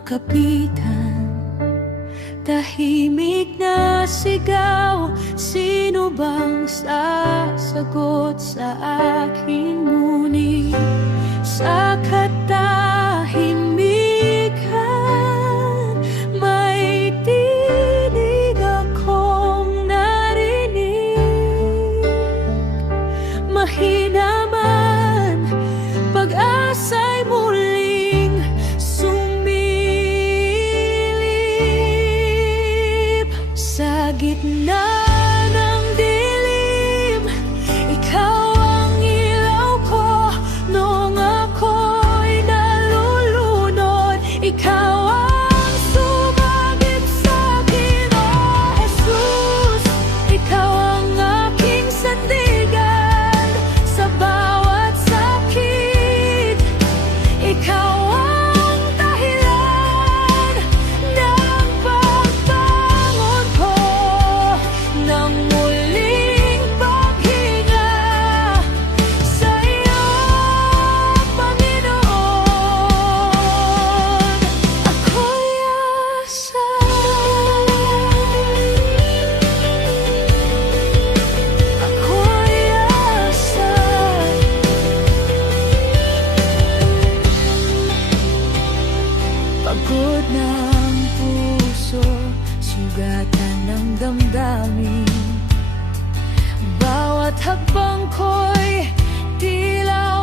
makapitan. Tahimik na sigaw, sino bang sasagot sa aking ngunit? Sa katahimikan, may tinig akong narinig. Mahina man, pag-asa'y muling sumilip. Sa gitna ng dilim, ikaw ang ilaw ko. Noong ako'y nalulunod, ikaw ang sumagip sa'kin, oh Jesus. Ikaw ang aking sandigan sa bawat sakit. Ikaw ang dahilan ng pagbangon ko, ng muling paghinga sa iyo, Panginoon. Ako'y asa, ako'y asa. Pagod ng puso, sugatan ng damdamin. Bawat hakbang ko'y tila